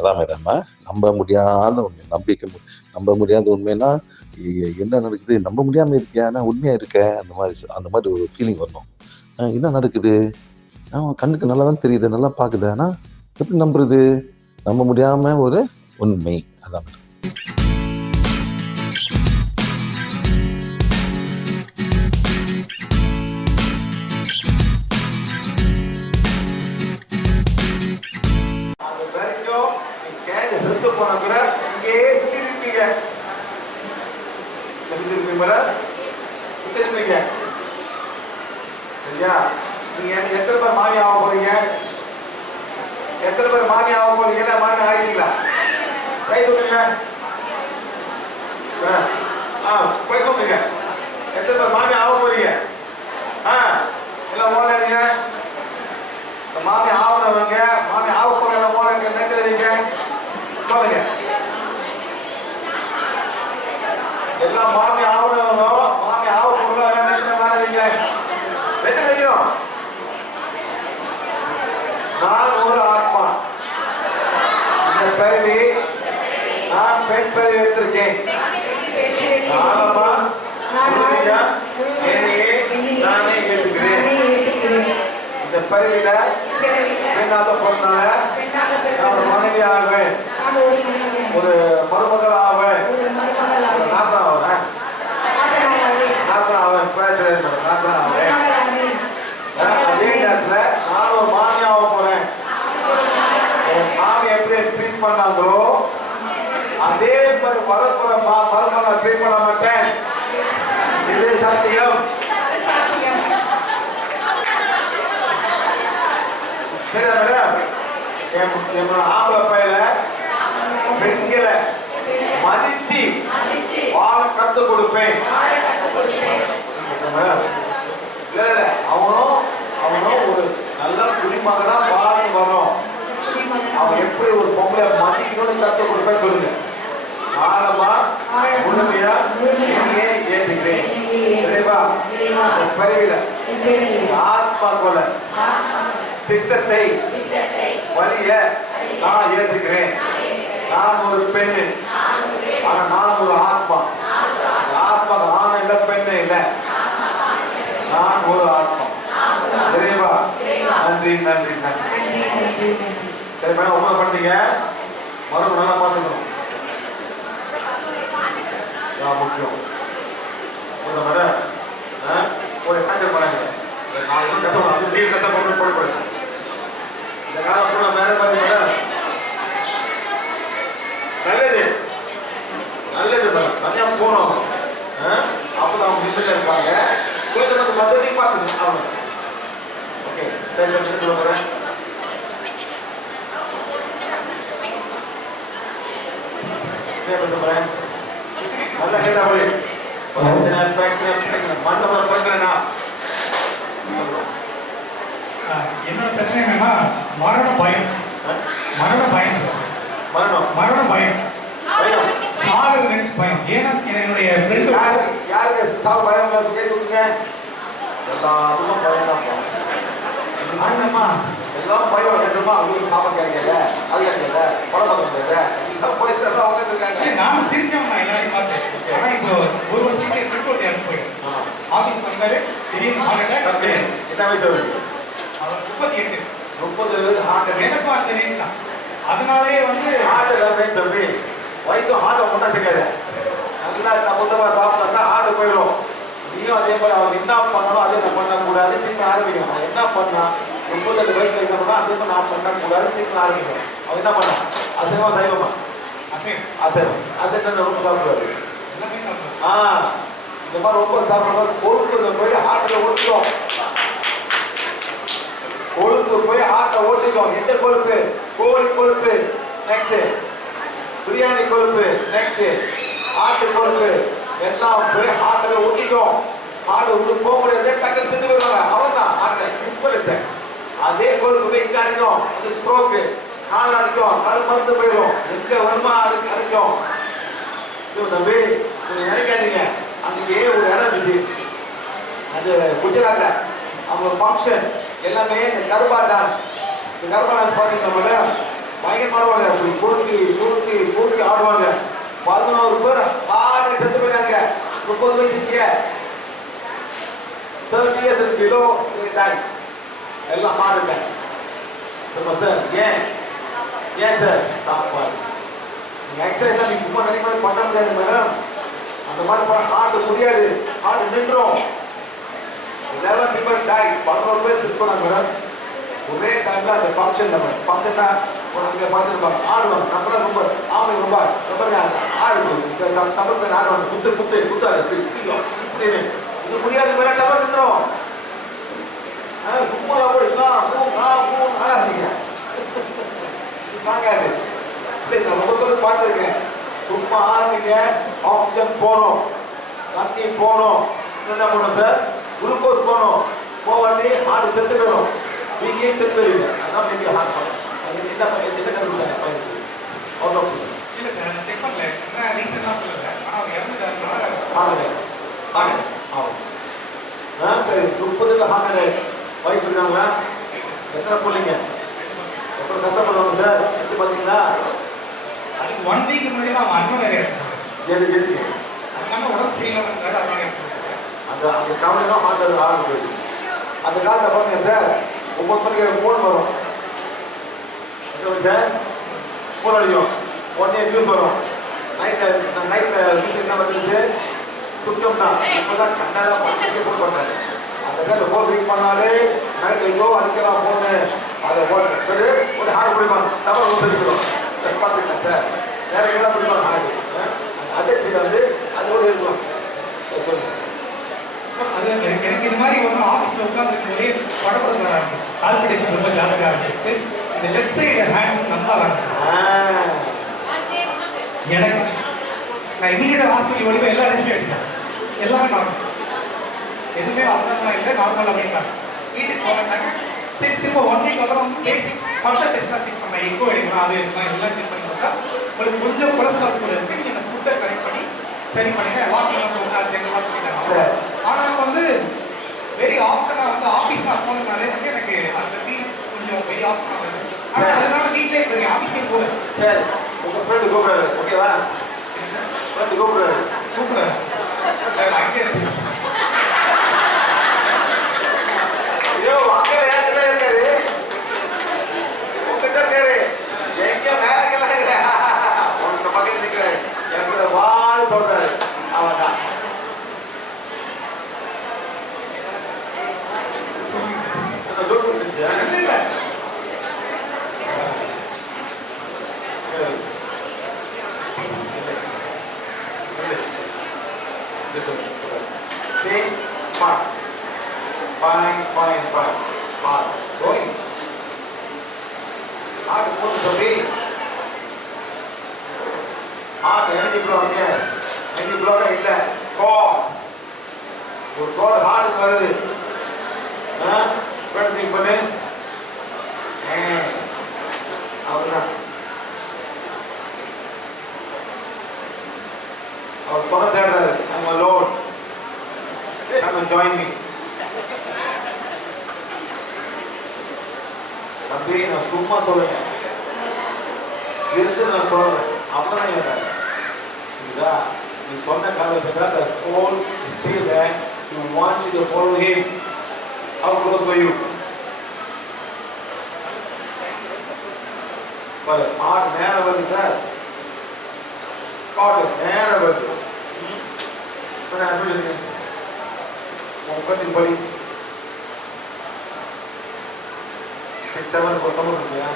அதான் மேடம், நம்ப முடியாத உண்மை, நம்ப முடியாத உண்மைன்னா, என்ன நடக்குது? நம்ப முடியாம இருக்கே, ஆனா உண்மையா இருக்கே, அந்த மாதிரி ஒரு ஃபீலிங் வரணும். என்ன நடக்குது? கண்ணுக்கு நல்லா தான் தெரியுது, நல்லா பாக்குது. ஆனா எப்படி நம்புறது? நம்ப முடியாம ஒரு உண்மை. அதான் மேடம். அது வரைக்கும் நீ கேங்க செத்து போன கூட இங்கேயே சுத்தி இருப்பீங்க. இருப்பீங்க சரியா? நீங்க எத்தனை பேர் மாமி ஆக போறீங்க? எத்தனை பேர் மாமி ஆக போறீங்கன்னா மாமி ஆகிட்டீங்களா? கை தூக்குங்க. போய் தூக்குங்க. எத்தனை பேர் மாமி ஆக போறீங்க? எல்லாம் ஓடுறீங்க. மாமி ஆகுறவங்க, மாமி ஆக போறவங்க ஓடுறீங்க. நினைக்கிறீங்க சொல்லுங்க. எல்லாம் மாமி ஆகுறவங்க, மாமி ஆக போறவங்க நினைக்கிற மாதிரி நினைக்கிறோம். நான் ஒரு ஆத்மா. இந்த பிறவி நான் பெண் பிறவி எடுத்திருக்கேன். நானம்மா என்னையே நானே ஏற்றுக்கிறேன். இந்த பிறவியில பெண்ணாக பொண்ணால நான் ஒரு மனைவி ஆகுவேன், ஒரு மருமகள் ஆவேன், நாத்தனா ஆவேன், நாத்தனா ஆவேன், நாத்தனா ஆவேன். அதே நேரத்தில் நான் ஒரு மாமி ஆக போறேன். என் மாமி எப்படி ட்ரீட் பண்ணாங்களோ அதே மாதிரி வரப்போற மருமகளை ட்ரீட் பண்ண மாட்டேன். இது சத்தியம். சரியா மேடம்? என்னோட ஆம்பளை பையில பெண்களை மதிச்சு வாழ கத்து கொடுப்பேன். இல்ல அவனும் ஒரு நல்ல குடிமகனா வாழ்ந்து வரணும். அவன் எப்படி ஒரு பொம்பளை மதிக்கணும்னு கத்து கொடுப்பேன்னு சொல்லுங்க. ஆழமா முழுமையா என்னையே ஏற்றுக்கிறேன். பிறவில ஆத்மா கொல திட்டத்தை வழிய நான் ஏற்றுக்கிறேன். நான் ஒரு பெண்ணு, ஆனா நான் ஒரு ஆத்மா. ஆத்மா ஆண் இல்ல பெண்ணு இல்ல, நான் ஒரு ஆத்மா. இறைவா நன்றி நன்றி நன்றி. சரி மேடம், உண்மை பண்ணீங்க. மறுபடியும் நல்லா பார்த்துக்கணும், முக்கியம். மேடம் ஒரு காய்ச்சல் பண்ணாங்க. கஷ்டப்படும், நீர் கஷ்டப்பட்டு போய் இந்த காலம் கூட வேற பாருங்க. நல்லது நல்லது சார், தனியா போனோம். அப்பதான் அவங்க நிம்மதியா இருப்பாங்க. கொஞ்சம் மதத்தையும் பார்த்துங்க அவங்க. ஓகே, சொல்ல போறேன். பேச போறேன். நல்ல கேட்டா போய் மண்டபம் பிரச்சனைனா என்னோட பிரச்சனை என்னன்னா மரண பயம். மரண பயம் சார். மரண பயம், சாகிறது நினைச்சு பயம். ஏன்னா என்னுடைய ஃப்ரெண்டு யாருக்கு சாவு பயம் கேட்டுருக்கீங்க? எல்லாத்துக்கும் பயம் தான். எல்லாம் பயம் எதுமா அவங்களுக்கு சாப்பிட கிடைக்கல, அது கிடைக்கல, படம் கிடைக்கல, எல்லாம் போயிட்டு எல்லாம் உட்காந்துருக்காங்க. நாம சிரிச்சோம் நான் எல்லாரையும் பார்த்தேன். ஆனா இப்போ ஒரு வருஷத்துக்கு ஃப்ரெண்ட் இறந்து போயிடும். ஆபீஸ் வந்தாரு திடீர்னு ஹார்ட் அட்டாக். என்ன வயசு அவருக்கு? 38 ஹார்ட். எனக்கும் அந்த நேரம் தான். அதனாலே ஹார்ட் எல்லாமே தம்பி வயசும் ஹார்ட் ஒன்றா செய்யாத. நல்லா தப்புத்தவா சாப்பிட்டா ஹார்ட் போயிடும். நீயும் அதே மாதிரி அவங்க என்ன பண்ணணும் அதே நான் பண்ணக்கூடாது திருப்பி ஆரம்பிக்கணும். அவன் என்ன பண்ணா 38 வயசுல என்ன பண்ணா அதே மாதிரி நான் பண்ணக்கூடாது திருப்பி ஆரம்பிக்கணும். அவன் என்ன பண்ணான்? அசைவமா சைவமா? அசைவம். அசைவம் ரொம்ப சாப்பிடுவாரு. இந்த மாதிரி ரொம்ப சாப்பிடும்போது கொழுப்பு போய் ஹார்ட்டில் ஓட்டிக்கும். கொழுப்பு போய் ஹார்ட்டை ஓட்டிக்கும். எந்த கொழுப்பு? கோழி கொழுப்பு நெக்ஸ்ட், பிரியாணி கொழுப்பு நெக்ஸ்ட், ஆட்டு கொழுப்பு எல்லாம் போய் ஹார்ட்டில் ஒட்டிக்கும். ஹார்ட் உள்ள போக முடியாது, டக்குன்னு செஞ்சு போயிடுவாங்க. அவன் தான் ஹார்ட் சிம்பிள் இல்லை. அதே கொழுப்பு போய் இங்கே அடிக்கும், அது ஸ்ட்ரோக்கு, கால் அடிக்கும், கல் மருந்து போயிடும். எங்க வருமா அடிக்கும். தம்பி நீங்க நினைக்காதீங்க, அங்கேயே ஒரு இடம் இருந்துச்சு. அது குஜராத்ல அவங்க ஃபங்க்ஷன் எல்லாமே இந்த கர்பா டான்ஸ். இந்த கர்பா டான்ஸ் பார்த்தீங்கன்னா பயங்கரம் ஆடுவாங்க, அப்படி சுருட்டி சுருட்டி சுருட்டி ஆடுவாங்க. 11 பேர் ஆடு செத்து போயிட்டாங்க. 30 வயசு இருக்கிய 30 years and below they die. எல்லாம் ஹார்ட் அட்டாக். சொல்லுங்க சார், ஏன் சார்? சாப்பாடு. நீங்கள் எக்ஸசைஸ்லாம் நீங்கள் சும்மா நினைக்க மாதிரி பண்ண முடியாது மேடம். அந்த மாதிரி பண்ண ஹார்ட் முடியாது, ஹார்ட் நின்றோம். 11 people die. 11 பேர் செத்து போனாங்க மேடம். ஒரே டைம்ல அந்த ஃபங்க்ஷன் நம்ம ஃபங்க்ஷன்னா ஒரு அங்கே ஃபங்க்ஷன் ஆடுவாங்க. நம்மளாம் ரொம்ப ஆம்பளை ரொம்ப ஆடு இந்த தமிழ் பேர் ஆடுவாங்க. குத்தாடு இப்படின்னு இது முடியாது மேடம். டபுள் நின்றோம். சும்மா ஆடாதீங்க, தாங்காது. நான் ரொம்ப பேர் பார்த்துருக்கேன். சும்மா ஆரம்பிங்க, ஆக்சிஜன் போகணும், தண்ணி போகணும், என்ன பண்ணணும் சார், குளுக்கோஸ் போகணும். போவாட்டி ஹார்ட் செத்து போயிடும், நீங்க செத்து போயிருங்க. அதான் நீங்க ஹார்ட் பண்ணணும். அது என்ன கண்டுபிடிச்சாங்க இல்லை சார், நான் செக் பண்ணல, என்ன ரீசன்லாம் சொல்லலை. ஆனால் அவர் இறந்துட்டாருனால ஹார்ட் அட்டாக் ஆகும். சரி, 30 ஹார்ட் அட்டாக். வைஃப் இருக்காங்களா? எத்தனை பிள்ளைங்க? எவ்வளோ கஷ்டப்படுவாங்க சார்? எப்படி பார்த்தீங்களா? அதுக்கு 1 week முன்னாடி நான் அண்ணன் வேறு எதுக்கு அண்ணன் உடம்பு சரியில்லாமல் இருந்தாரு, அதனால அந்த கவலைலாம் ஹார்ட் ஆரம்பி போயிடுச்சு. அந்த காலத்தில் பார்த்தீங்க சார், 9 மணிக்கு ஃபோன் வரும். சார் ஃபோன் அடிக்கும், உடனே நியூஸ் வரும். நைட்டில் நியூஸ் வந்துச்சு, துக்கம் தான். இப்போ தான் கன்னடா பண்ணிட்டு ஃபோன் பண்ணுறேன். அந்த நேரத்தில் ஃபோன் ரிங் பண்ணாலே நைட்டில் எங்கோ அடிக்கலாம் ஃபோனு. அதை சரி ஒரு ஹார்ட் பிடிப்பாங்க, டபுள் ஒன்று இருக்கிறோம். பார்த்துக்கலாம் சார், வேற எங்கேதான் பிடிப்பாங்க ஹார்ட். அதிர்ச்சி வந்து அது கூட இருக்கும். சொல்லுங்கள். அது எனக்கு இது மாதிரி ஒரு ஆஃபீஸில் உட்காந்துருக்கும் போதே படப்படம் வர ஆரம்பிச்சு, கால்பிடேஷன் ரொம்ப ஜாஸ்தியாக ஆரம்பிச்சு. இந்த லெஃப்ட் சைடு ஹேண்ட் நல்லா ஆரம்பிச்சு எனக்கு. நான் இமீடியட்டாக ஹாஸ்பிட்டல் ஓடி போய் எல்லா டெஸ்ட்லையும் எடுத்தேன், எல்லாமே நார்மல், எதுவுமே அவ்வளோதான் இல்லை, நார்மல் அப்படின்ட்டாங்க. வீட்டுக்கு போனாங்க. சரி, திரும்ப 1 week அப்புறம் வந்து பேசி ஃபர்தர் டெஸ்ட்லாம் செக் பண்ணேன். எக்கோ எடுக்கலாம், அது எடுக்கலாம், எல்லாம் செக் பண்ணி பார்த்தா உங்களுக்கு கொஞ்சம் கொலஸ்ட்ரால் கூட இருக்குது, நீங்கள் ஃபுட்டை கரெக்ட் பண்ணி சரி பண்ணுங்க, வாக்கிங் செக்லாம் சொல்லிட்டாங்க. ஆனால் வந்து வெரி ஆஃப்டனாக வந்து ஆஃபீஸ் நான் போனதுனாலே வந்து எனக்கு அந்த ஃபீல் கொஞ்சம் வெரி ஆஃப்டனாக வருது. ஆனால் அதனால வீட்டிலே இருக்கிறேன், ஆஃபீஸ்லேயே போல. சரி, உங்கள் ஃப்ரெண்டு கூப்பிட்றாரு, ஓகேவா? ஃப்ரெண்டு கூப்பிட்றாரு, கூப்பிட்றேன் அங்கே இருக்கு. ஐயோ, அங்கே ஏற்கனவே இருக்காரு, உங்ககிட்ட இருக்காரு, எங்கே வேலைக்கெல்லாம் இல்லை, உங்க பக்கத்தில் நிற்கிறாரு, என்கிட்ட வான்னு சொல்றாரு. அவன் தான் இல்லை See? Fine. Hard. Going. Hard put the Hard energy block here. Energy block இல்லை. Core. ஒரு core hard வருது. Front thing பண்ணு. அவ்வளோதான். அவர் தொலை தேடுறாரு. I'm alone. Come and join me. தம்பி, நான் சும்மா சொல்லுங்க, இருந்து நான் சொல்றேன், அப்படிதான் ஏன் இதா நீ சொன்ன காலத்துல the phone is still there. You want you to follow him. How close were you? பாரு, ஆடு நேரம் வருது சார், ஆடு நேரம் வருது. உங்க ஃப்ரெண்டுக்கு படி 6-7 தமிழ் இல்லையா?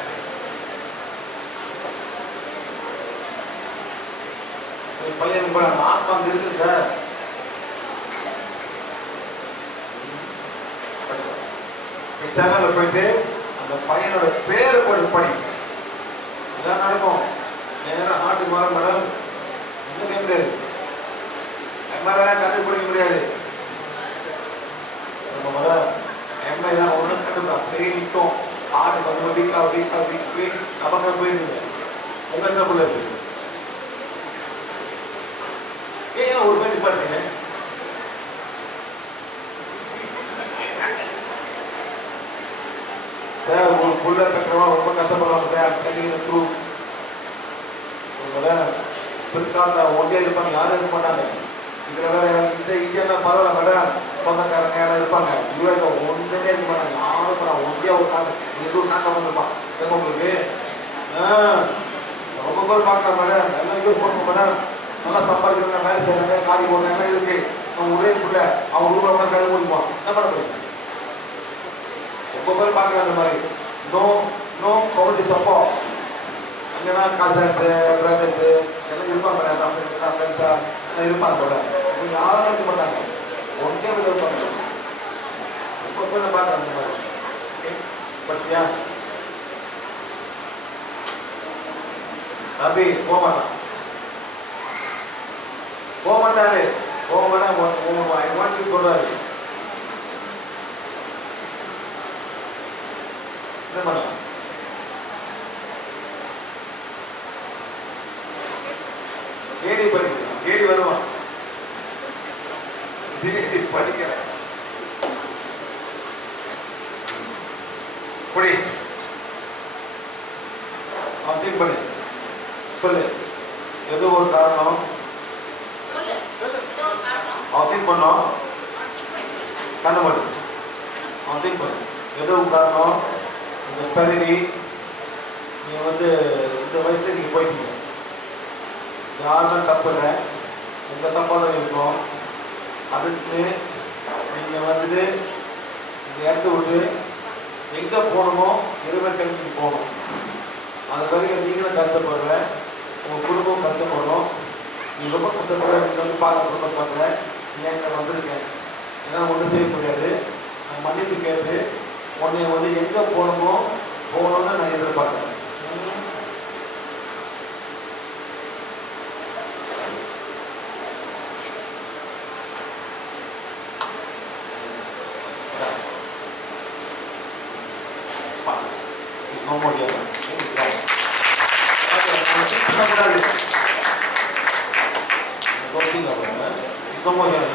சரி, பையனுக்கு கூட அந்த ஆத்மா இருக்கு சார். 7 போயிட்டு அந்த பையனோட பேரை போட்டு படி, இதான் நடக்கும். நேரம் ஹார்ட் மாறும் மேடம், ஒன்றும் செய்ய முடியாது, எம்ஆர்ஐ கண்டுபிடிக்க முடியாது. நம்ம எம்ஐ தான் ஒன்றும் கண்டுபிடிக்க அப்படியே நிற்கும். ஹார்ட் கொஞ்சம் வீக் நமக்கு போயிடுங்க. உங்க எந்த பிள்ளை இருக்கு? ஏன் ஒரு பேர் நிப்பாட்டீங்க? சார், உங்களுக்கு புள்ள பெற்றவங்க ரொம்ப கஷ்டம். கஷ்டப்படுவாங்க சார் கண்டிப்பாக த்ரூ பிற்காலத்தில் ஒன்றே இருப்பாங்க, யாரும் இருக்க மாட்டாங்க. இதில் வேற இந்த இந்தியாவில் பரவாயில்ல மேடம், சொந்தக்காரங்க யாரும் இருப்பாங்க. யூஏல ஒன்றுமே இருக்க மாட்டாங்க, யாரும் பண்ண ஒன்றே ஒரு காசு ஒரு காசை வந்துருப்பான் தெரியுமா உங்களுக்கு? ரொம்ப பேர் பார்க்குறேன் மேடம், எல்லாம் யூஸ் பண்ணுங்க மேடம், நல்லா சம்பாதிக்கிறாங்க, வேலை செய்யறாங்க, காடி போடுறாங்க, எல்லாம் இருக்கு. அவன் ஒரே பிள்ளை அவன் ஊரில் கதை முடிப்பான், என்ன பண்ண முடியும்? ரொம்ப பேர் பார்க்குறாங்க அந்த மாதிரி. நோ நோ கவுண்டி சப்போ அங்கேனா கசன்ஸு பிரதர்ஸு எல்லாம் இருப்பாங்க மேடம், ஃப்ரெண்ட்ஸா எல்லாம் இருப்பாங்க மேடம். இவங்க யாரும் இருக்க மாட்டாங்க, ஒன்றே பேர் இருப்பாங்க. ரொம்ப பேர் பார்க்குறாங்க அந்த மாதிரி. பத்தியா தம்பி போக மாட்டான், போக மாட்டாரு, போக மாட்டா ஐ வாண்ட் யூ சொல்றாரு. என்ன பண்ணலாம்? தேடி படிக்கலாம், தேடி வருவான், தேடி படிக்கிற புடி அவன் திங்க் பண்ணி சொல்லு, ஏதோ ஒரு காரணம் அவன் திங்க் பண்ணோம், கண்ண மாட்டேன் அவன் திங்க் பண்ணு, ஏதோ ஒரு காரணம். இந்த பிறவி நீ வந்து இந்த வயசுல நீங்க போயிட்டீங்க, யாருமே தப்பு இல்லை, உங்கள் தப்பாக தான் இருக்கும். அதுக்கு நீங்கள் வந்துட்டு இந்த இடத்த விட்டு எங்கே போகணுமோ இறைவன் கல்விக்கு போகணும். அது வரைக்கும் நீங்களும் கஷ்டப்படுற, உங்கள் குடும்பம் கஷ்டப்படணும். நீ ரொம்ப கஷ்டப்படுற, நீங்கள் வந்து பார்க்க பார்க்கல, நீ எங்கே வந்திருக்கேன், என்னால் ஒன்றும் செய்ய முடியாது, நான் மன்னிப்பு கேட்டு உன்னை வந்து எங்கே போகணும்னு நான் எதிர்பார்க்குறேன். No more yellow.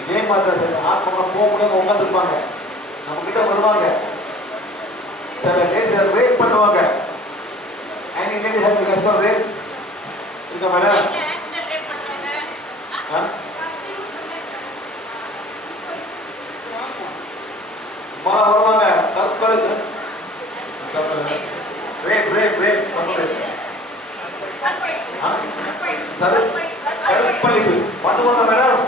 இதே மாதிரி ஆத்மா போக முடியாம உட்காந்துருப்பாங்க, நம்ம கிட்ட வருவாங்க, சில லேடிஸ் ரேப் பண்ணுவாங்க. And ladies have to respond rape இருக்கா மேடம்? வருவாங்க தற்கொலை கற்பழிப்பு பண்ணுவாங்க மேடம்.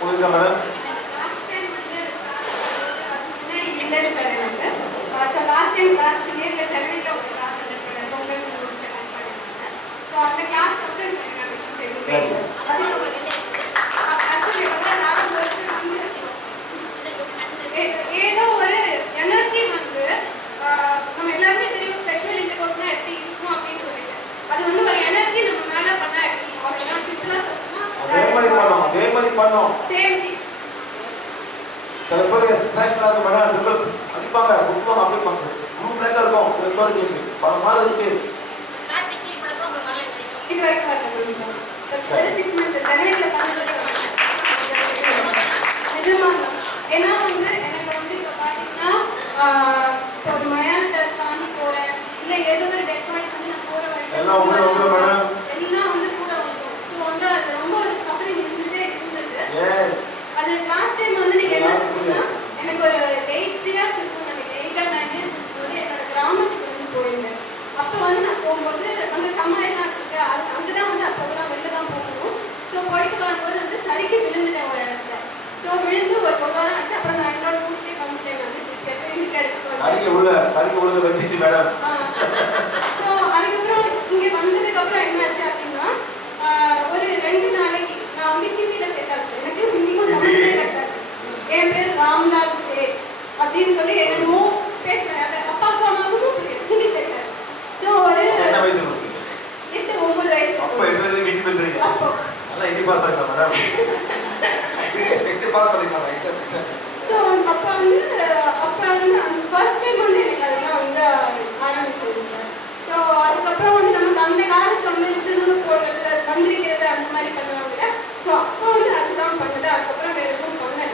உங்களுக்கு மேடம் ஏதோ ஒரு எனர்ஜி வந்து நம்ம எல்லாருமே தெரியும் செக்ஷுவல் இன்டர்கோர்ஸ்னா எப்படி இருக்கும் அப்படின்னு சொல்லிட்டு, அது வந்து ஒரு எனர்ஜி நம்ம மேல பண்ண அவ்வளவுதான். சிம்பிளா சொல்லணும்னா அதே மாதிரி பண்ணோம். Same thing. சில பேர் ஸ்ட்ரெஸ்ல இருக்க மேடம் சிம்பிள் அடிப்பாங்க, குடும்பம் அப்படி பாங்க குரூப் லைக் இருக்கும். சில பேர் இருக்கு பல மாதிரி இருக்கு. இது வரைக்கும் வரல. 6 months ஜனவரியில பண்ணது நிஜமா. ஏன்னா வந்து எனக்கு வந்து இப்போ பார்த்தீங்கன்னா ஒரு மயானத்தை தாண்டி போகிறேன், இல்லை ஏதோ ஒரு டெட் பாடி வந்து நான் போகிற வழியில் எல்லாம் வந்து கூட வந்துடும். ஸோ வந்து அது ரொம்ப ஒரு சஃபரிங் இருந்துகிட்டே இருந்தது. அது லாஸ்ட் டைம் வந்து நீங்கள் என்ன சொன்னீங்கன்னா, எனக்கு ஒரு 8 years இருக்கும், எனக்கு 8 or 9 years இருக்கும்போது என்னோட கிராமத்துக்கு வந்து போயிருந்தேன். அப்போ வந்து நான் போகும்போது அங்கே கம்மாயெல்லாம் இருக்கு, அது அங்கே தான் வந்து அப்போ நான் வெளில தான் போகணும். ஸோ போயிட்டு வரும்போது வந்து சரிக்கு விழுந்துட்டேன் ஒரு இடத்துல. ஸோ விழுந்து ஒரு வாரம் ஆச்சு. அப்புறம் நான் என்னோட வீட்டுக்கே வந்துட்டேன், வந்து வீட்டுக்கு எடுத்துட்டு வச்சிச்சு மேடம். ஸோ அதுக்கப்புறம் இங்கே வந்ததுக்கப்புறம் என்னாச்சு அப்படின்னா, ஒரு 2 நாளைக்கு நான் வந்து ஹிந்தியில் பேச ஆரம்பிச்சேன். எனக்கு ஹிந்திக்கும் சம்மந்தமே கிடையாது. என் பேர் ராம்லால் சேட் அப்படின்னு சொல்லி என்னமோ பேசுகிறேன். அது அப்பாவுக்கும் அம்மாவுக்கும் ஹிந்தி தெரியாது. ஸோ ஒரு 8-9 வயசு. அப்போ 8 வயசுல ஹிந்தி பேசுறீங்க? நல்லா ஹிந்தி பாஸ் பண்ணிக்கலாம் மேடம். ஹிந்தி பாஸ் பண்ணிக்கலாம். ஸோ அப்போ வந்து அந்த ஃபர்ஸ்ட் டைம் வந்து எனக்கு அதெல்லாம் வந்து ஆரம்பிச்சது சார். ஸோ அதுக்கப்புறம் வந்து நமக்கு அந்த காலத்தில் வந்து திருநூறு போடுறது, மந்திரிக்கிறது அந்த மாதிரி பண்ணுவாங்க. ஸோ அப்போ வந்து அதுதான் பண்ணது. அதுக்கப்புறம் வேறு எதுவும் பண்ணலை.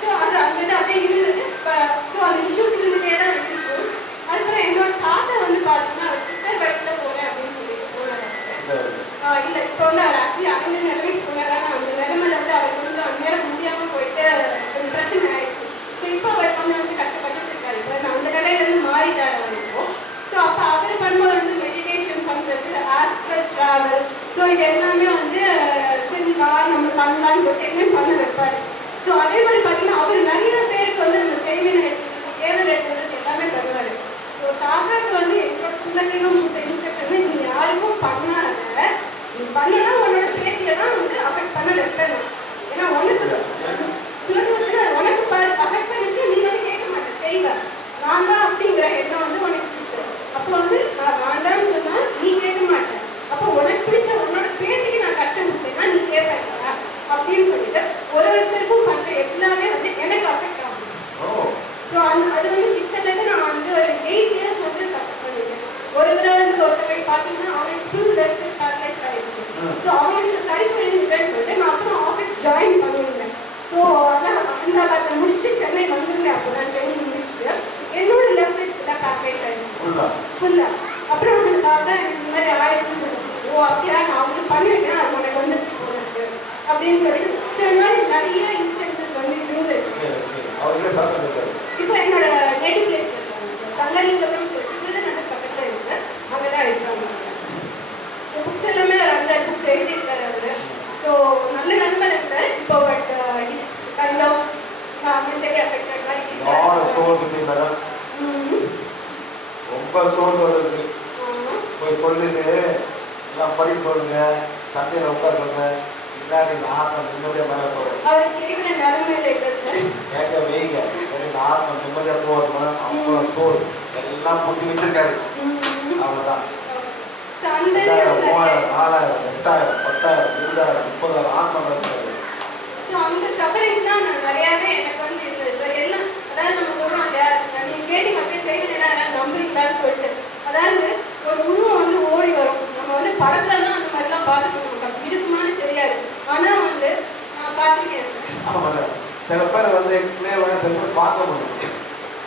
ஸோ அது அந்த இது அப்படியே இருந்தது. இப்போ இது எல்லாமே வந்து சரி வா நம்ம பண்ணலாம்னு சொல்லிட்டு என்ன பண்ண வைப்பாரு. ஸோ அதே மாதிரி பார்த்தீங்கன்னா அவர் நிறைய பேருக்கு வந்து இந்த சேவை கேவல் எடுத்துறது எல்லாமே பண்ணுவார். ஸோ தாத்தாக்கு வந்து எங்களோட குழந்தைகளும் இன்ஸ்ட்ரக்ஷன் நீ யாருக்கும் பண்ணாத, நீ பண்ணனா உன்னோட பேட்டியை தான் வந்து அஃபெக்ட் பண்ண வைப்பேன். ஏன்னா உனக்கு உனக்கு அஃபெக்ட் பண்ணிச்சுன்னா நீ வந்து கேட்க மாட்டேன் செய்வ நான் தான் அப்படிங்கிற எண்ணம் வந்து உனக்கு இருக்கு. அப்போ வந்து நான் வேண்டாம்னு சொன்னா நீ கேட்க மாட்டேன். அப்போ உனக்கு பிடிச்ச உன்னோட பேட்டிக்கு நான் கஷ்டம் கொடுத்தேன்னா நீ கேட்பேன் அப்படின்னு சொல்லிட்டு ஒருத்தருக்கும் பண்ற எல்லாமே வந்து எனக்கு அஃபெக்ட் ஆகும். ஸோ அது வந்து கிட்டத்தட்ட நான் வந்து ஒரு 8 years வந்து சப்போர்ட் பண்ணிட்டேன். ஒரு தடவை வந்து ஒருத்தவங்க பார்த்தீங்கன்னா அவங்களுக்கு ஃபுல் வெப்சைட் பேக்கேஜ் ஆயிடுச்சு. ஸோ அவங்களுக்கு சரி பண்ணிருக்கேன்னு சொல்லிட்டு நான் அப்புறம் ஆஃபீஸ் ஜாயின் பண்ணியிருந்தேன். ஸோ அதான் அகமதாபாத்தில் முடிச்சுட்டு சென்னை வந்துருந்தேன். அப்போ நான் ட்ரைனிங் முடிச்சுட்டு என்னோட லெஃப்ட் சைட் ஃபுல்லாக பேக்கேஜ் ஆயிடுச்சு ஃபுல்லாக. அப்புறம் வந்து பார்த்தா எனக்கு இந்த மாதிரி ஆயிடுச்சுன்னு சொல்லிட்டு ஓ அப்படியா நான் அவங்களுக்கு பண்ணிவிட்டேன் அது உனக்கு வந்துச்சு போனது அப்படின்னு சொல்லிட்டு ஸோ இந்த மாதிரி நிறைய இன்ஸ்டன்சஸ் வந்து இருந்தது. இப்போ என்னோட நேட்டிவ் பிளேஸ் இருக்காங்க சார் சங்கலிங்கபுரம் சொல்லிட்டு விருதுநகர் பக்கத்தில் இருக்கு, அங்கே தான் இருக்காங்க. ஸோ புக்ஸ் எல்லாமே ஒரு 5-6 புக்ஸ் எழுதியிருக்காரு அவர். ஸோ நல்ல நண்பன் இருக்கார் இப்போ. But it's kind of mentally affected மாதிரி ரொம்ப சோல் சொல்றது போய் சொல்லிட்டு எல்லாம் படிக்க சொல்லுங்க, சந்தையில் உட்கார சொல்லுங்க, இல்லாட்டி இந்த ஆத்மா நிம்மதியாக மேலே போகும். அவர் கேட்குற நிலைமையில இருக்க சார் கேட்க வைங்க. எனக்கு ஆத்மா நிம்மதியாக போகணும்னா அவ்வளோ சோல் எல்லாம் புத்தி வச்சிருக்காரு. அவ்வளோதான். 2000, 3000, 4000, 8000, 10,000, 20,000, 30,000 ஆத்மா வச்சிருக்காரு. ஸோ அந்த சஃபரிங்ஸ்லாம் நான் நிறையாவே எனக்கு வந்து இருந்தது சார். எல்லாம் அதாவது நம்ம சொல்கிறோம் இல்லையா நீங்கள் கேட்டிங்க அப்படியே செய்யலாம் யாராவது நம்புறீங்களான்னு சொல்லிட்டு. அதாவது ஒரு உருவம் வந்து ஓடி வரும். நம்ம வந்து படத்துலலாம் அந்த மாதிரிலாம் பார்த்துருக்கோம், நமக்கு அப்படி இருக்குமான்னு தெரியாது. ஆனால் வந்து நான் பார்த்துருக்கேன் சார். ஆமாம், சில பேர் வந்து கிளேவாக சில பேர் பார்க்க முடியும்.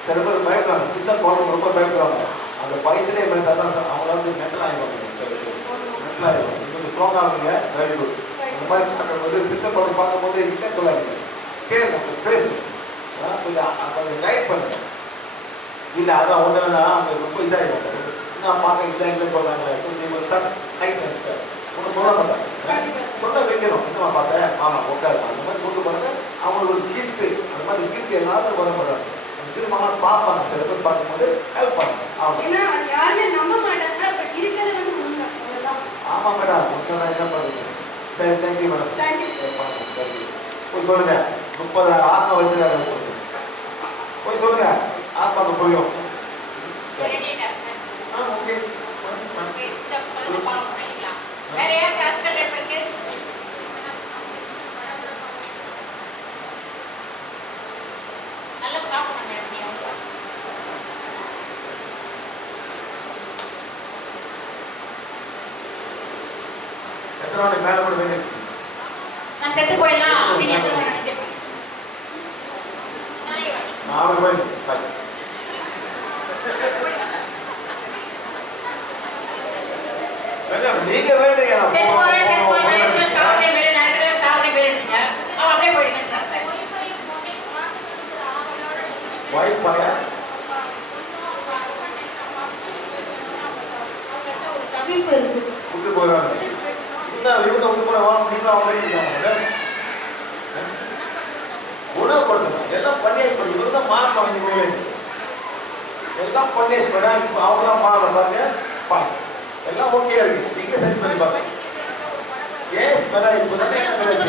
சில பேர் பயப்படுவாங்க, சின்ன குழந்தைங்க ரொம்ப பயப்படுவாங்க. அந்த பயத்திலே அவங்கள வந்து மென்டல் ஆகிடுவாங்க. மென்டல் ஆகிடுவாங்க. இது கொஞ்சம் ஸ்ட்ராங்காக இருந்தீங்க, வெரி குட். இந்த மாதிரி பார்க்கும்போது சின்ன குழந்தை பார்க்கும்போது இல்லை சொல்லாதீங்க, கேளுங்க, பேசுங்க, கொஞ்சம் கைட் பண்ணுங்க. இல்லை அதான் ஒன்று வேணா அவங்க ரொம்ப இதாகிடுவாங்க. நான் பார்க்க இல்லை இல்லை சொல்கிறாங்க சொல்லி நீங்கள் தான் கைட் பண்ணி சார் ஒன்று சொல்ல மாட்டாங்க. சொல்ல வைக்கணும். என்னமா பார்த்தேன் ஆமாம் உட்காரு அந்த மாதிரி கொண்டு போகிறது அவங்களுக்கு ஒரு கிஃப்ட்டு. அந்த மாதிரி கிஃப்ட் எல்லாரும் வர மாட்டாங்க. திரும்ப பார்ப்பாங்க. சில பேர் பார்க்கும்போது ஹெல்ப் பண்ணுங்க. ஆமாம் யாருமே நம்ப மாட்டாங்க. பட் இருக்கிறது வந்து உண்மை. ஆமாம் மேடம், உண்மை தான். என்ன பண்ணுங்க. சரி, தேங்க்யூ மேடம். Thank you sir. போய் சொல்லுங்க 30,000 ஆத்மா வச்சுருக்காரு சொல்லுங்க. போய் சொல்லுங்க ஆத்மாவுக்கு புரியும். ஓகே. வேற யாருக்கு ஹாஸ்டல் இருக்கு? நல்லா சாப்பிடணும் மேடம். நீ அவங்க எத்தனை மணி மேலே கூட வேணும்? நான் செத்து போயிடலாம் அப்படின்னு எத்தனை நினைச்சிருக்கேன். நாலு போய் நீங்க வேண்டீங்க. செத்து போறேன் சாப்பிட்டே பேரு நேரத்துல சாப்பிட்டே பேருங்க. அவன் அப்படியே போயிட்டு வைஃபை சமீபம் இருக்கு விட்டு போயிடுவாங்க. இன்னும் இவங்க விட்டு போன வாங்க நீங்களும் அவங்க குணப்படுத்தணும். எல்லாம் பண்ணியாச்சு பண்ணி இவங்க தான் மாறணும். இவங்களே எல்லாம் பண்ணியாச்சு பண்ணா இப்போ அவங்க தான் மாறணும். பாருங்க ஃபைன் எல்லாம் ஓகே இருக்கு. நீங்க சரி பண்ணி பாருங்க. எஸ் மேடம், இப்போ தான் என்ன மேடம்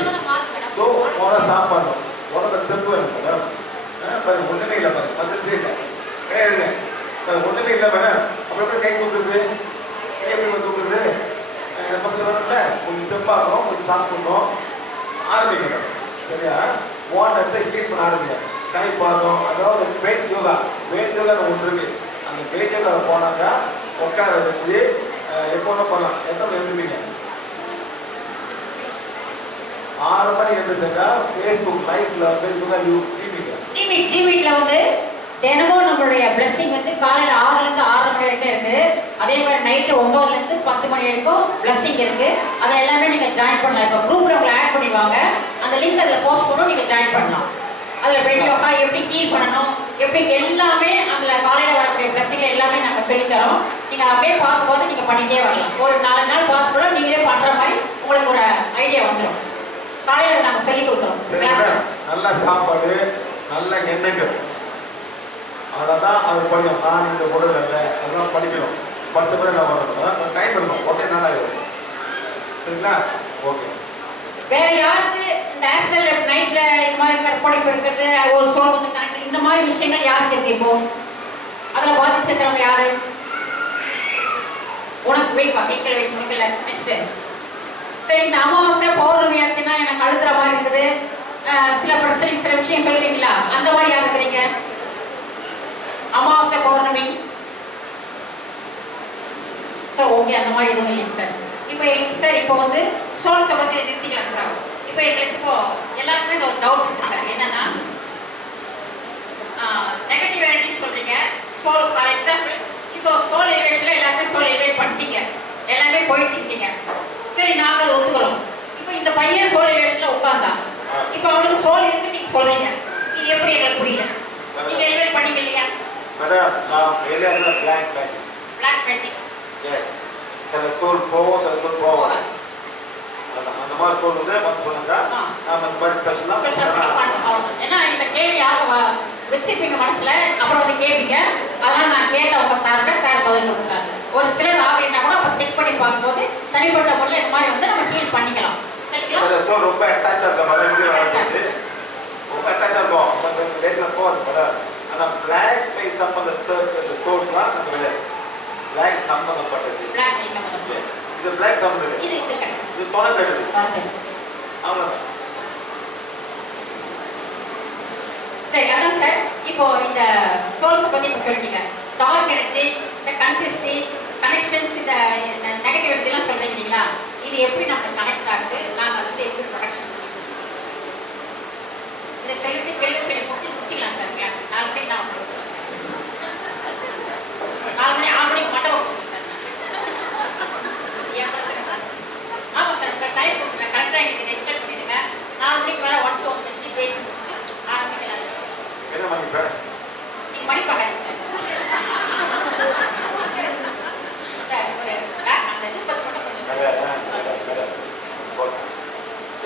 ஸோ உன சாப்பாடு உனக்கு திரும்ப வேணும் மேடம். பாருங்க ஒன்றுமே இல்லை. பாருங்க மசில்ஸே இல்லை, கிடையாதுங்க. ஒன்றுமே இல்லை மேடம். அப்புறம் எப்படி கை தூக்குறது, கை எப்படி தூக்குறது மசில் வேணும்ல. கொஞ்சம் தெம்பாகணும், கொஞ்சம் சாப்பிடணும். ஆரம்பிக்கணும் சரியா? ஓட்டத்தை ஹீட் பண்ண ஆரம்பிங்க. கை பாதம் அதாவது பெயிண்ட் யோகா. பெயிண்ட் யோகா ஒன்று இருக்கு. அந்த பெயிண்ட் யோகா போனாக்கா உட்கார வச்சு எப்போ ஒன்றும் பண்ணலாம். எத்தனை மணி எழுந்துப்பீங்க? 6 மணி எழுந்துட்டாக்கா ஃபேஸ்புக் லைஃப்ல ஃபேஸ்புக்காக ஜிமிட்ல வந்து தினமும் நம்மளுடைய பிளஸிங் வந்து காலையில் 6லேருந்து 6:30 மணி வரைக்கும் இருக்கு. அதே மாதிரி நைட்டு 9லேருந்து 10 மணி வரைக்கும் பிளஸிங் இருக்கு. அதை எல்லாமே நீங்க ஜாயின் பண்ணலாம். இப்போ குரூப்ல உங்களை ஆட் பண்ணிடுவாங்க. அந்த லிங்க் அதில் போஸ்ட் பண்ணணும், நீங்க ஜாயின் பண்ணலாம். அதில் பெட்டியோக்கா எப்படி ஹீல் பண்ணணும், எப்படி எல்லாமே அதில் காலையில் வரக்கூடிய பிளஸிங்ல எல்லாமே நாங்கள் சொல்லித்தரோம். நீங்கள் அப்படியே பார்க்கும்போது நீங்கள் பண்ணிட்டே வரலாம். ஒரு 4 நாள் பார்த்து கூட நீங்களே பண்ணுற மாதிரி உங்களுக்கு ஒரு ஐடியா வந்துடும். காலையில் நாங்கள் சொல்லி கொடுக்குறோம் கிளாஸ்ல. நல்ல சாப்பாடு, நல்ல எண்ணங்கள், அதான் அது படிக்கணும். நான் இந்த உடல் இல்லை, அதெல்லாம் படிக்கணும். 10 பேர் என்ன பண்ணணும், டைம் எடுக்கணும். உடனே நல்லா இருக்கும். சரிங்களா? ஓகே. வேற யாருக்கு இந்த ஆஸ்ட்ரல் நைட்ல இந்த மாதிரி கற்பழிப்பு இருக்கிறது, ஒரு சோல் வந்து கனெக்ட், இந்த மாதிரி விஷயங்கள் யாருக்கு இருக்கு இப்போ? அதுல பாதிச்சிருக்கிறவங்க யாரு? உனக்கு வெயிட் கேட்கல வெயிட் முடிக்கல. நெக்ஸ்ட் சரி, இந்த அமாவாசை பௌர்ணமி ஆச்சுன்னா எனக்கு அழுத்துற மாதிரி இருக்குது, சில பிரச்சனை சில விஷயம் சொல்லுவீங்களா? அந்த மாதிரி யார் இருக்கிறீங்க? அமாவாசை பௌர்ணமி ஸோ ஓகே, அந்த மாதிரி எதுவும் இல்லைங்க சார். இப்போ சார் இப்போ வந்து சோல்ஸை பற்றி நிறுத்திக்கலாம் சார். இப்போ எங்களுக்கு இப்போ எல்லாருக்குமே இந்த ஒரு டவுட் இருக்கு சார். என்னன்னா நெகட்டிவ் எனர்ஜின்னு சொல்றீங்க. சோல் ஃபார் எக்ஸாம்பிள் இப்போ சோல் எலிவேஷன்ல எல்லாருமே சோல் எலிவேட் பண்ணிட்டீங்க, எல்லாமே போயிடுச்சுட்டீங்க. சரி, நாங்கள் அதை ஒத்துக்கிறோம். இப்போ இந்த பையன் சோல் எலிவேஷன்ல உட்கார்ந்தான், இப்போ அவனுக்கு சோல் இருக்கு நீங்க சொல்றீங்க, இது எப்படி எங்களுக்கு புரியல? நீங்க எலிவேட் பண்ணீங்க இல்லையா? மேடம், நான் வெளியே black magic. Black magic. Yes. சில சோல் போவோம், சில சோல் போவோம். அந்த மாதிரி சோல் வந்து மற்ற சொல்லுங்க. நாம இந்த மாதிரி ஸ்பெஷலாக ஏன்னா இந்த கேள்வி யாரும் வச்சிருப்பீங்க மனசுல, அப்புறம் வந்து கேட்பீங்க. அதனால நான் கேட்டவங்க சார்கிட்ட சார் பதில் கொடுத்தாரு. ஒரு சிலர் ஆகினா கூட அப்போ செக் பண்ணி பார்க்கும்போது தனிப்பட்ட முறையில் இந்த மாதிரி வந்து நம்ம ஹீல் பண்ணிக்கலாம். சில சோல் ரொம்ப அட்டாச் இருக்க மாதிரி ரொம்ப அட்டாச் இருக்கும். லேட்டில் போகாது மேடம். ஆனால் பிளாக் பை சம்பந்த சர்ச் அந்த சோர்ஸ்லாம் நாங்கள் விளையாடு பிளாக் சம்பந்தப்பட்டது. இது பிளாக் சம்பந்தம், இது தொலை தடுது. அவ்வளோதான். சரி, அதான் சார். இப்போ இந்த சோல்ஸை பற்றி இப்போ சொல்லிட்டீங்க. டார்க் எனர்ஜி, இந்த கன்ட்ரிஸ்டி கனெக்ஷன்ஸ், இந்த நெகட்டிவ் எனர்ஜிலாம் சொல்றீங்க இல்லைங்களா? இது எப்படி நம்ம கனெக்ட் ஆகுது? நாங்கள் வந்து எப்படி ப்ரொடக்ஷன் இதை செலுத்தி செல்லு முடிச்சிக்கலாம் சார். கிளாஸ் 4 மணிக்கு நான் 4 மணி 6 மணிக்கு மட்டும் ஆமாம் சார். இப்போ டைம் கொடுத்துருங்க, கரெக்டாக எங்களுக்கு எக்ஸ்டெண்ட் பண்ணிடுங்க. 4 மணிக்கு மேலே 1 to 1 வச்சு பேசி முடிச்சுட்டு 6 மணிக்கு என்ன பண்ணிப்பேன்? நீங்கள் மணி பார்க்காதீங்க சார். அந்த இது பற்றி மட்டும் சொல்லுங்கள்.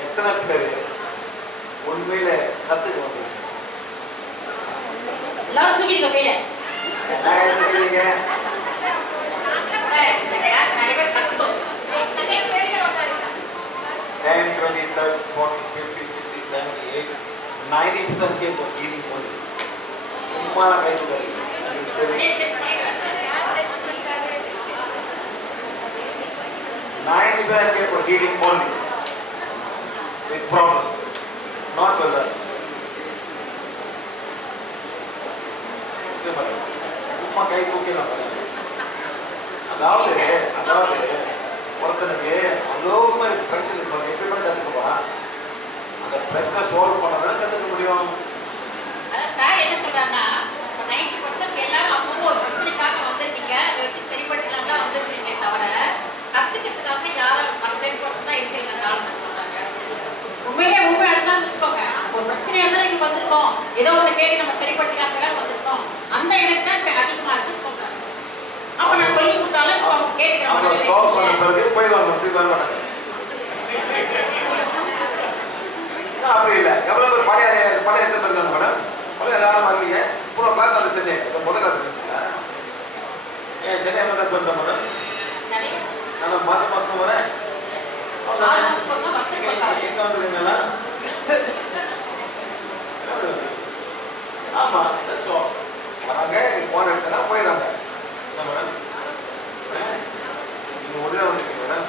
எத்தனை பேர் உண்மையில கத்துக்க வந்து எல்லாரும் தூக்கிடுங்க கையில. நான் எடுத்துக்கிறீங்க. நிறைய பேர் கற்றுக்கணும். 10, 20, 30, 40, 50, 60, 70, 80, 90% came for healing only. சும்மா கை தூக்காது. 90% came for healing only. With problems, not with that. சும்மா கை தூக்கலாம். அதாவது ஒருத்தனுக்கு அளவுக்கு மாதிரி பிரச்சனை இருக்கும். எப்படி பண்ண கற்றுக்குவான்? அந்த பிரச்சனை சால்வ் பண்ணதான் கற்றுக்க முடியும். சார் என்ன சொல்றாருன்னா 90% எல்லாரும் அப்பவும் ஒரு பிரச்சனைக்காக வந்திருக்கீங்க, அதை வச்சு சரிப்பட்டுலாம் தான் வந்திருக்கீங்க தவிர கற்றுக்கிறதுக்காக யாரும் 10% தான் இருக்கிறீங்க ஆளுங்க சொல்றாங்க. உண்மையிலே உண்மை அதுதான் வச்சுக்கோங்க. ஒரு பிரச்சனையாக இருந்தால் இங்கே வந்திருக்கோம், ஏதோ ஒன்று கேட்டு நம்ம சரிப்பட்டுலாம் வந்திருக்கோம், அந்த எனக்கு தான் இப்போ அதிகமாக இருக்குன்னு சொல்றாங்க. அப்போ நான் சொல்லி கொடுத்தாலும் இப்போ அவங்க கேட்டுக்கிறாங்க. சால்வ் பண்ண பிறகு போயிடுவாங்க, அப்படி வர மாட்டாங்க. அப்படி இல்லை. எவ்வளோ பேர் பழைய எடுத்து இருக்காங்க மேடம்? பழைய யாரும் வரலையே. இப்போ கிளாஸ் அந்த சென்னை முதல் கிளாஸ் இருந்துச்சுங்களா? ஏன் சென்னை என்ன கிளாஸ் பண்ணிட்டேன் மேடம்? நான் மாதம் வரேன். எங்கே வந்துருக்கீங்களா? ஆமாம், வராங்க, போன இடத்துல போயிடறாங்க. என்ன மேடம்? நீங்கள் உடனே வந்துருக்கீங்க மேடம்?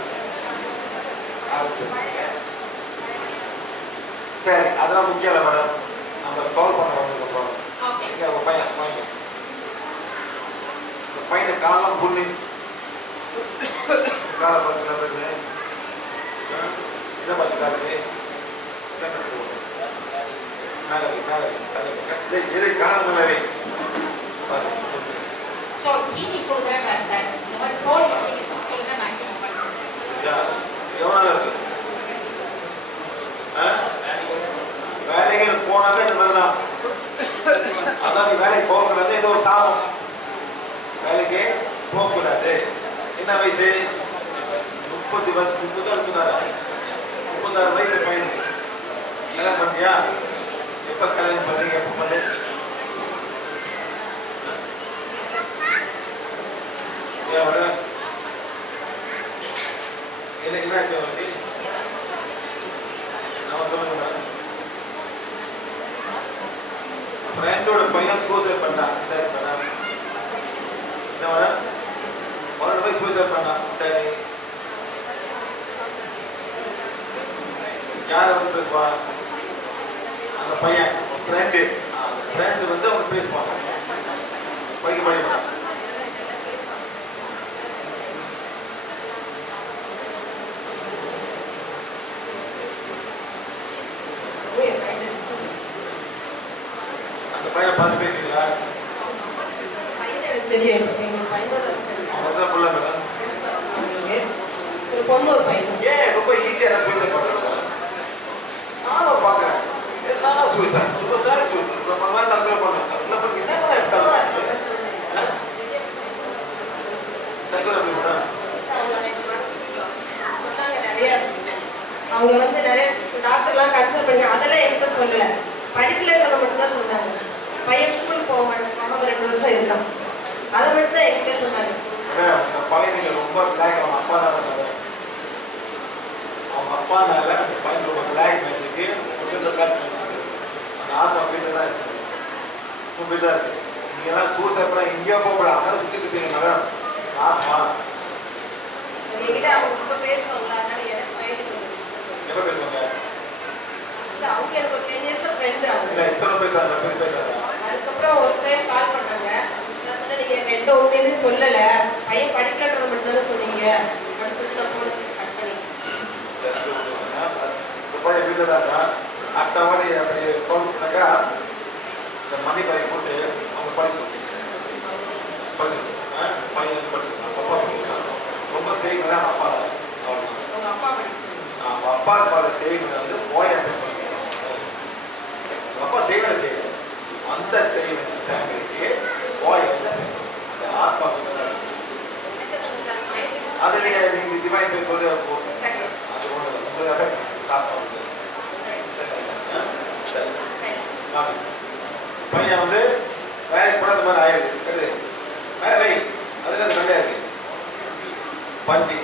சரி, அதெல்லாம் முக்கியம் இல்லை மேடம். நம்ம சால்வ் பண்ண வந்துருக்கோம். எங்க ஒரு பையன் பையனை காலம் புண்ணி காலை பார்த்து என்ன பார்த்து காலுக்கு மேலே காலம் மேலே எவ்வளோ இருக்கு? வேலைகள் போனாலே இந்த மாதிரி தான். அதான் நீ வேலைக்கு போகக்கூடாது, இது ஒரு சாபம். வேலைக்கு போகக்கூடாது. என்ன வயசு? 30 வருஷம் 30 இருக்குதா? 26 வயசு பையனுக்கு கல்யாணம் பண்ணியா? எப்ப கல்யாணம் பண்ணீங்க? எப்ப பண்ணு? என்னாச்சு அவனுக்கு? நம்ம சொல்லுங்க. ஃப்ரெண்டோட பையன் சூசைட் பண்ணான். சரி பண்ணா என்ன வர 12 வயசு சூசைட் பண்ணான். சரி யார் வந்து பேசுவா? அந்த பையன் ஃப்ரெண்டு வந்து அவன் பேசுவான். படிக்க படிக்கிறான். அந்த பையனை பார்த்து பேசுவீங்களா? தெரியும். அவன் தான் புள்ள மேடம். ஒரு பொண்ணு ஒரு பையன். ஏன் ரொம்ப ஈஸியாக சூசைட் பண்ணுறாங்க? நானும் பார்க்குறேன். என்ன சூசைட் நம்ம மாதிரி தற்கொலை பண்ணேன். தற்கொலை பண்ணி என்ன சைக்கோலஜி மேடம். அவங்க வந்து நிறைய டாக்டர்லாம் கன்சல்ட் பண்ணி அதெல்லாம் என்கிட்ட சொல்லல. படிக்கலன்றத மட்டும் தான் சொன்னாங்க. பையன் ஸ்கூலுக்கு போக மாட்டேன் 2 வருஷம் இருக்கான். அதை மட்டும் தான் என்கிட்ட சொன்னாங்க. அந்த பையனுக்கு ரொம்ப பிளாக். அவங்க அப்பானால அந்த பையன் ரொம்ப பிளாக் மேஜிக்கு அந்த ஆத்மா வீட்டில் தான் இருக்கு. வீட்டில் தான் இருக்கு. நீங்கள்லாம் சூசைட் பண்ண இங்கேயே போகப்படாது. அங்கே சுற்றிட்டு இருப்பீங்க மேடம். ஆத்மா என்கிட்ட அவங்க ரொம்ப பேசுவாங்களா? அதனால எனக்கு பையனுக்கு எப்போ பேசுவாங்க? அவங்க எனக்கு ஒரு 10 இயர்ஸ் ஃப்ரெண்டு. அவங்க இல்லை இப்போ பேசுகிறாங்க. பேசுகிறாங்க. அதுக்கப்புறம் ஒரு டைம் கால் பண்ணாங்க. நான் சொன்னேன் நீங்கள் எனக்கு எந்த உண்மையுமே சொல்லலை. பையன் படிக்கலன்றதை மட்டும் தானே சொன்னீங்க அப்படின்னு சொல்லிட்டு நான் போன கட் பண்ணி பையன் வீட்டில் தான் இருக்கான். அட்டவாடி அப்படி போனாக்கா இந்த மணி பையன் போட்டு அவங்க படிக்க சொல்லி பையன் படிக்க அப்பா படிக்கிறான். ரொம்ப செய்வனா அப்பா அவ்வளோதான். அவங்க அப்பா படிக்க அப்பாவுக்கு பார்த்த செய்வனை வந்து போய் அப்பா செய்வனை செய்யணும். அந்த செய்வனை ஃபேமிலிக்கு போய் அந்த ஆத்மா அது நீங்கள் டிவைன் போய் சொல்லி போதும். அது ஒன்று உங்களுக்காக சாப்பிட்டோம். சரி பையன் வந்து வேலைக்கு போன அந்த மாதிரி ஆயிடுது. மேலே வை அதில் அந்த வெள்ளையா இருக்கு பஞ்சு